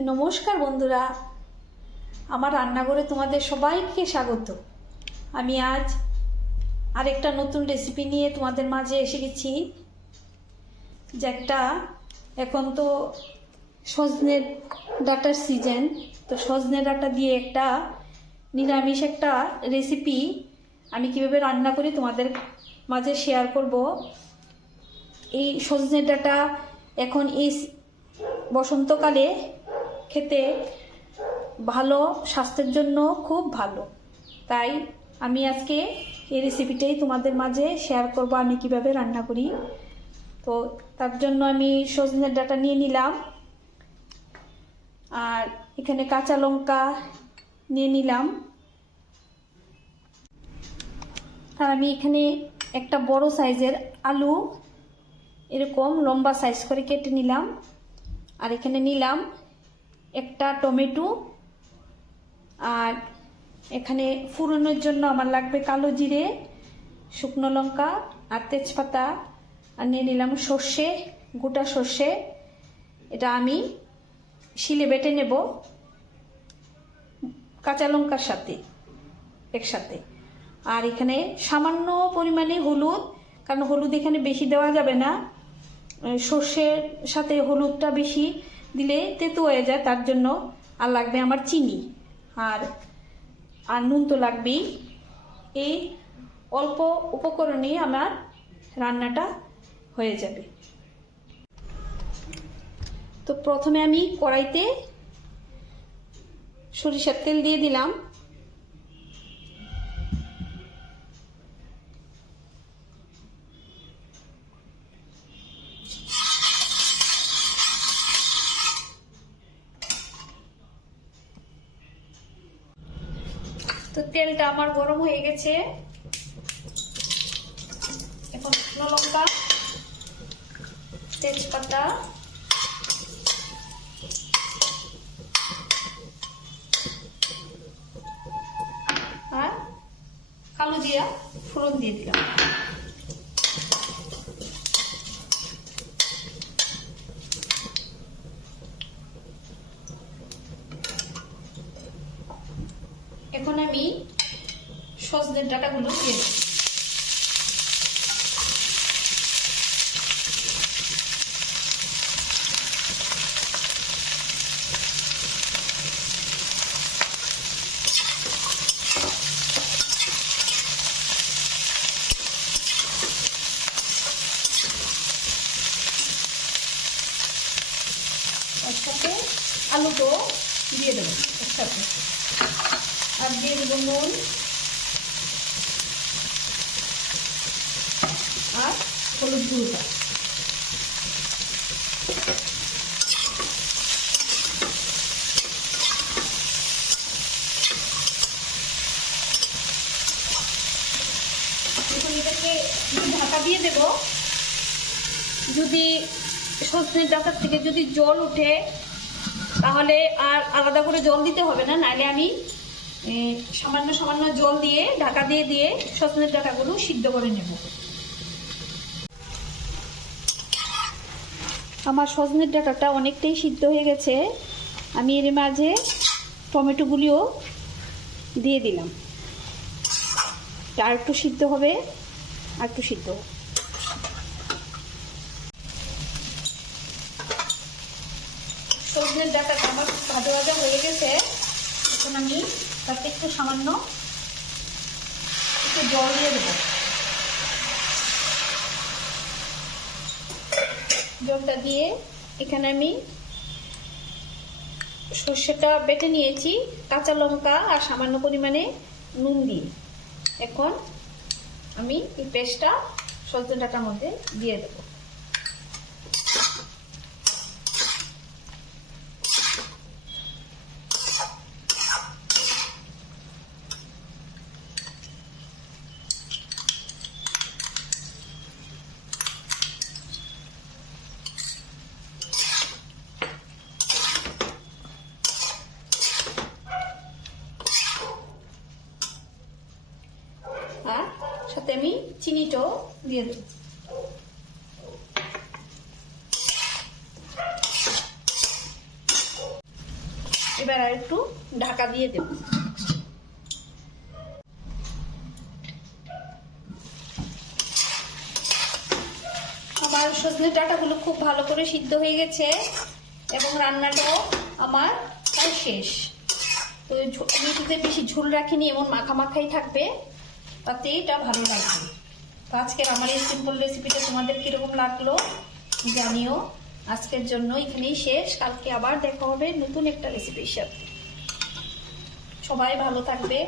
নমস্কার বন্ধুরা। আমার রান্নাঘরে তোমাদের সবাইকে স্বাগত। আমি আজ আরেকটা নতুন রেসিপি নিয়ে তোমাদের মাঝে এসে গেছি, যে একটা এখন তো সজনের ডাটার সিজন তো সজনে ডাটা দিয়ে একটা নিরামিষ একটা রেসিপি আমি কীভাবে রান্না করি তোমাদের মাঝে শেয়ার করব। এই সজনে ডাটা এখন এই বসন্তকালে খেতে ভালো, স্বাস্থ্যের জন্য খুব ভালো। তাই আমি আজকে এই রেসিপিটাই তোমাদের মাঝে শেয়ার করব আমি কীভাবে রান্না করি। তো তার জন্য আমি সজনের ডাটা নিয়ে নিলাম। আর এখানে কাঁচা লঙ্কা নিয়ে নিলাম। আর আমি এখানে একটা বড় সাইজের আলু, এরকম লম্বা সাইজ করে কেটে নিলাম। আর এখানে নিলাম একটা টমেটো আর এখানে ফুরনের জন্য আমার লাগবে কালো জিরে, শুকনো লঙ্কা আর তেজপাতা আর নিয়ে নিলাম সর্ষে, গোটা সর্ষে। এটা আমি শিলে বেটে নেব কাঁচা লঙ্কার সাথে, একসাথে। আর এখানে সামান্য পরিমাণে হলুদ, কারণ হলুদ এখানে বেশি দেওয়া যাবে না। সর্ষের সাথে হলুদটা বেশি দিলে তেতো হয়ে যায়, তার জন্য আর লাগবে আমার চিনি। আর আর নুন তো লাগবেই। এই অল্প উপকরণে আমার রান্নাটা হয়ে যাবে। তো প্রথমে আমি কড়াইতে সরিষার তেল দিয়ে দিলাম। তো তেলটা আমার গরম হয়ে গেছে। এখন শুকনো লঙ্কা, তেজপাতা, আর কালো জিরা ফোড়ন দিয়ে দিলাম। এখন আমি সজনের ডাটাগুলো দিয়ে দেব একসাথে দিয়ে দেবো একসাথে। আর দিয়ে দেবো নুন আর হলুদ গুঁড়োটা। ঢাকা দিয়ে দেব। যদি সজনের ডাকার থেকে যদি জল উঠে তাহলে আর আলাদা করে জল দিতে হবে না, নাহলে আমি সামান্য সামান্য জল দিয়ে, ঢাকা দিয়ে দিয়ে সজনের ডাটাগুলো সিদ্ধ করে নেব। আমার সজনের ডাটাটা অনেকটাই সিদ্ধ হয়ে গেছে। আমি এর মাঝে টমেটোগুলিও দিয়ে দিলাম। আর একটু সিদ্ধ হবে, আর একটু সিদ্ধ হবে। সজনের ডাটাটা আমার ভাজা ভাজা হয়ে গেছে। এখন আমি তাতে একটু সামান্য একটু জল দিয়ে দেবো। জলটা দিয়ে এখানে আমি সর্ষেটা বেটে নিয়েছি, কাঁচা লঙ্কা আর সামান্য পরিমাণে নুন দিয়ে। এখন আমি এই পেস্টটা সজনে ডাটার মধ্যে দিয়ে দেবো আর সাথে আমি চিনিটাও দিয়ে দেবো এবার আর একটু ঢাকা দিয়ে দেব। আমার সজনে ডাঁটাগুলো খুব ভালো করে সিদ্ধ হয়ে গেছে এবং রান্নাটাও আমার প্রায় শেষ। তো আমি বেশি ঝোল রাখিনি, এমন মাখা মাখাই থাকবে, তাতে এটা ভালো লাগবে। তো আজকের আমার এই সিম্পল রেসিপিটা তোমাদের কীরকম লাগল জানিও। আজকের জন্য এখানেই শেষ। কালকে আবার দেখা হবে নতুন একটা রেসিপির সাথে। সবাই ভালো থাকবে।